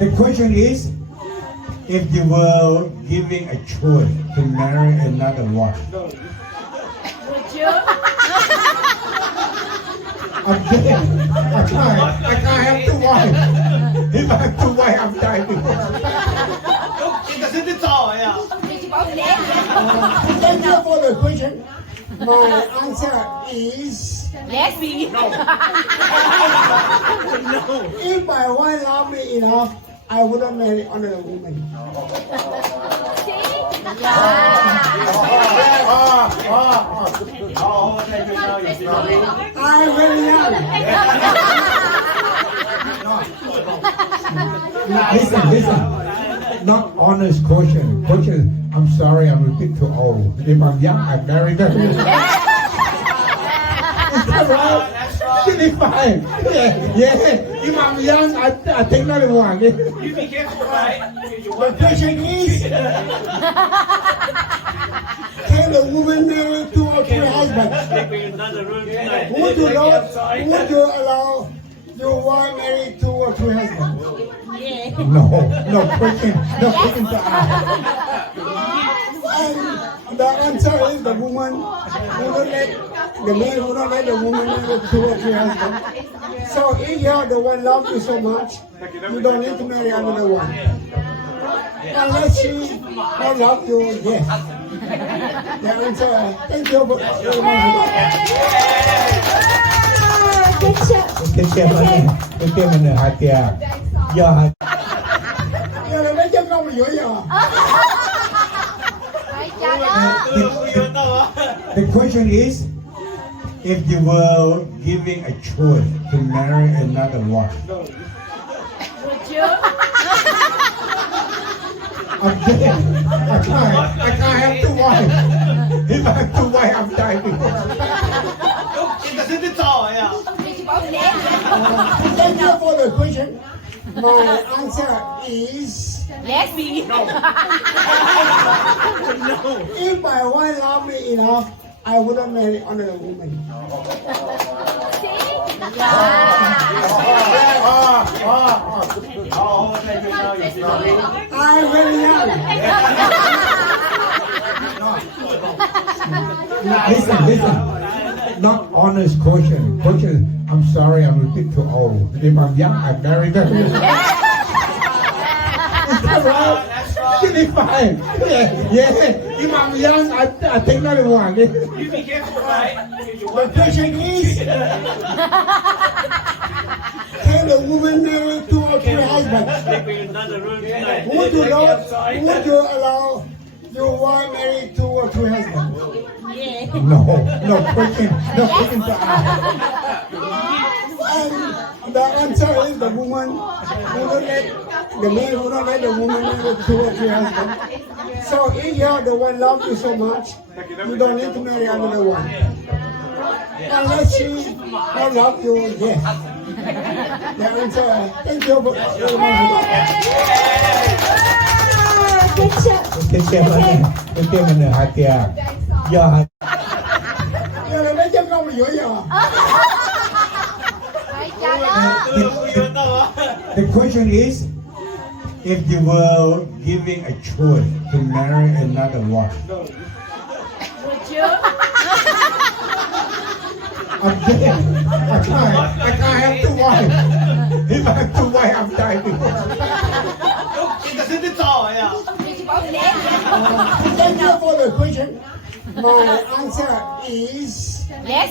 The question is, if you were giving a choice to marry another one, Would you? I'm dead. I can't have two wives. If I have two wives, I'm dying. Thank you for the question. My answer is Yes. if my wife loved me enough, I wouldn't marry another woman. I'm very young. Listen. Not honest question. I'm sorry, I'm a bit too old. If I'm young, I'm married. Is that right? 25. Yeah. If I'm young, I take another one. You be careful, right? The question is, can a woman marry two or three husbands? Would you allow your wife marry two or three husbands? No question to ask. And the answer is the woman who don't let the man who don't let the woman marry two or three husbands. So if you're the one love you so much, you don't need to marry another one. Unless she don't love you, yes. The answer. Thank you very much. Cái mình hạt kìa. Giờ hạt. Giờ là mấy chân không mà dối giờ. The question is, if you were giving a choice to marry another one, Would you? I'm dead. I can't have two wives. If I have two wives, I'm dying. Thank you for the question. My answer is Yes. if my wife loved me enough, I wouldn't marry another woman. I'm very young. Listen. Not honest question. I'm sorry, I'm a bit too old. If I'm young, I'm married. Is that right? 25. Yeah. If I'm young, I take another one. You be careful, right? The question is, can a woman marry two or three husbands? Would you allow your wife marry two or three husbands? No question to ask. And the answer is the woman who don't let the man who don't let the woman marry two or three husbands. So if you're the one love you so much, you don't need to marry another one. Unless she don't love you, yes. The answer. Thank you very much. Cái mình hạt kìa. Giờ hạt. Giờ là mấy chân không mà dối giờ. The question is, if you were giving a choice to marry another one, Would you? I'm dead. I can't have two wives. If I have two wives, I'm dying. Thank you for the question. My answer is Yes.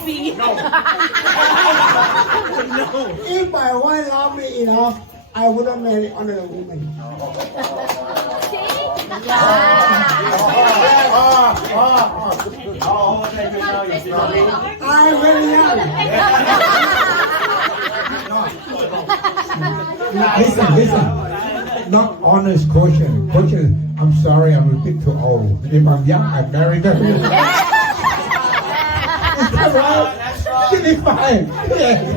if my wife loved me enough, I wouldn't marry another woman. I'm very young. Listen. Not honest question. I'm sorry, I'm a bit too old. If I'm young, I'm married. Is that right? 25.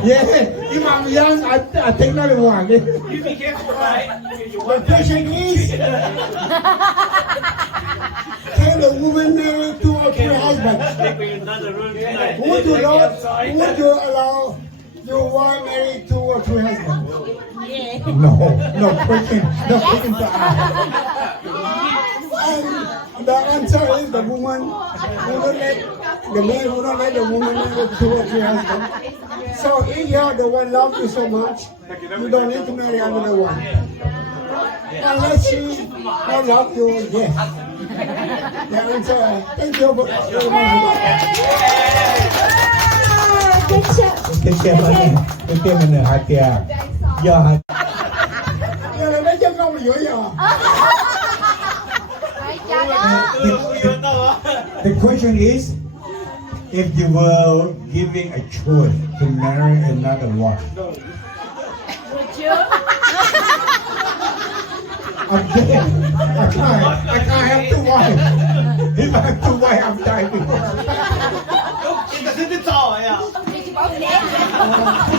Yeah. If I'm young, I take another one. You be careful, right? The question is, can Can the woman marry 2 or 3 husbands? Would you allow your wife marry 2 or 3 husbands? No, no question to ask. And the answer is the woman who don't let the man who don't let the woman marry 2 or 3 husbands. So if you're the one loves you so much, you don't need to marry another one. Unless she don't love you, yes. The answer, thank you very much. Cái kia mà nửa hạt kìa. Giờ hạt. Giờ là mấy chân không giữa giờ. The question is, if you were giving a choice to marry another one, Would you? I'm dead. I can't have two wives. If I have two wives, I'm dying.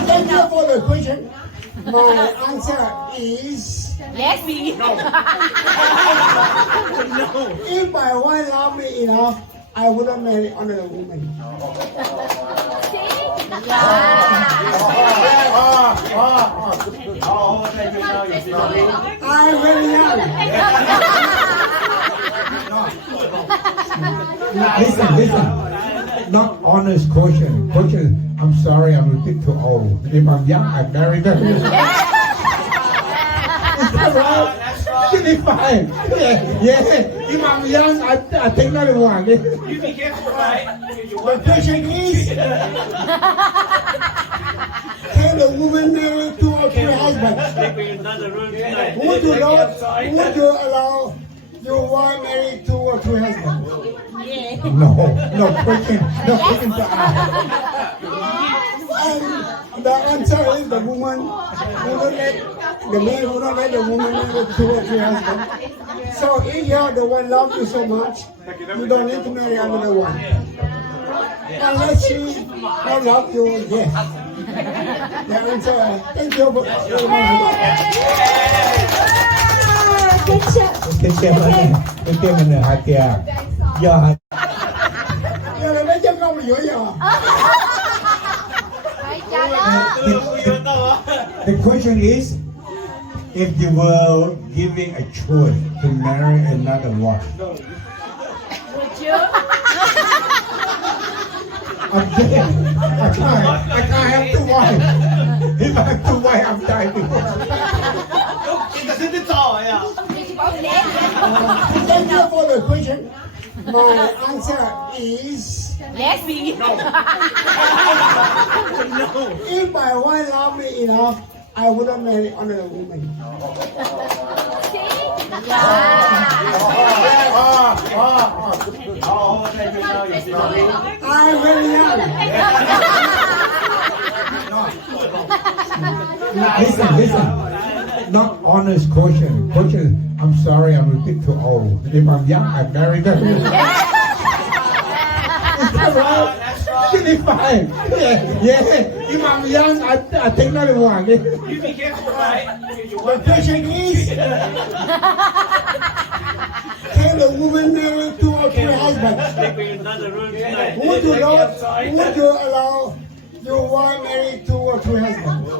Thank you for the question. My answer is Yes, me. if my wife loved me enough, I wouldn't marry another woman. I'm very young. Listen. Not honest question. I'm sorry, I'm a bit too old. If I'm young, I'd marry them. Is that right? 25. Yeah. If I'm young, I take another one. You be careful, right? The question is, can the woman marry 2 or 3 husbands? Would you allow your wife marry 2 or 3 husbands? No question to ask. And the answer is the woman who don't let the man who don't let the woman marry 2 or 3 husbands. So if you're the one loves you so much, you don't need to marry another one. Unless she don't love you, yes. The answer, thank you very much. Cái kia mà nửa hạt kìa. Giờ hạt. Giờ là mấy chân không giữa giờ. The question is, if you were giving a choice to marry another one, Would you? I'm dead. I can't have two wives. If I have two wives, I'm dying. Thank you for the question. My answer is Yes, me. if my wife loved me enough, I wouldn't marry another woman. I'm very young. Listen. Not honest question. I'm sorry, I'm a bit too old. If I'm young, I'd marry them. Is that right? 25. Yeah. If I'm young, I take another one. You be careful, right? The question is, can the woman marry 2 or 3 husbands? Would you allow your wife marry 2 or 3 husbands?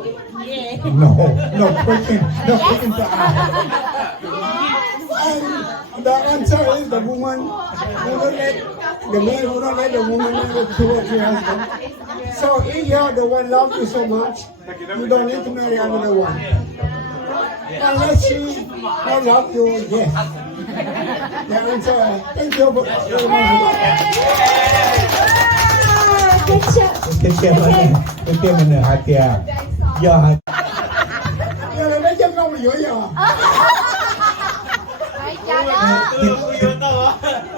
No question to ask. And the answer is the woman who don't let the man who don't let the woman marry 2 or 3 husbands. So if you're the one loves you so much, you don't need to marry another one. Unless she don't love you, yes. The answer, thank you very much. Cái kia mà nửa hạt kìa. Giờ hạt. Giờ là mấy chân không giữa giờ.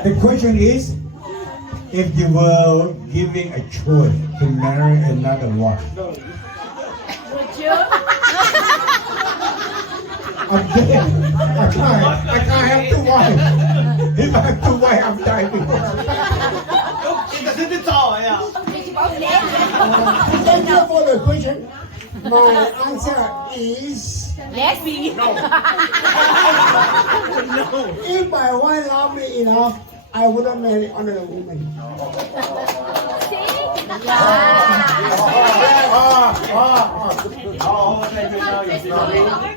The question is, if you were giving a choice to marry another one, Would you? I'm dead. I can't have two wives. If I have two wives, I'm dying. Thank you for the question. My answer is Yes, me. if my wife loved me enough, I would not marry another woman.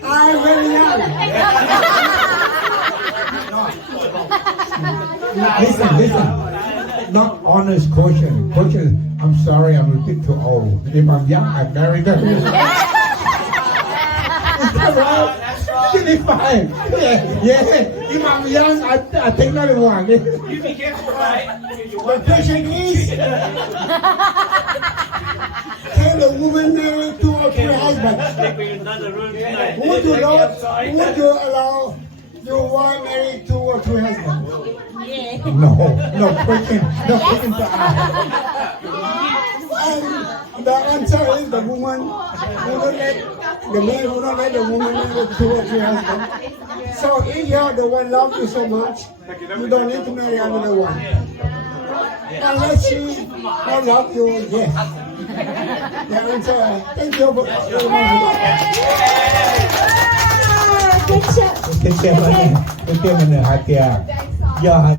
I'm very young. Listen. Not honest question. Question, I'm sorry, I'm a bit too old. If I'm young, I'm married. Is that right? 25. Yeah. If I'm young, I think not one. You be careful, right? The question is, can a woman marry 2 or 3 husbands? Would you allow your wife marry 2 or 3 husbands? No question to ask. And the answer is the woman who don't let the man who don't let the woman marry 2 or 3 husbands. So if you're the one love you so much, you don't need to marry another one. Unless she don't love you, yes. The answer. Thank you very much. Cái xe mà nè, hạt kìa. Giờ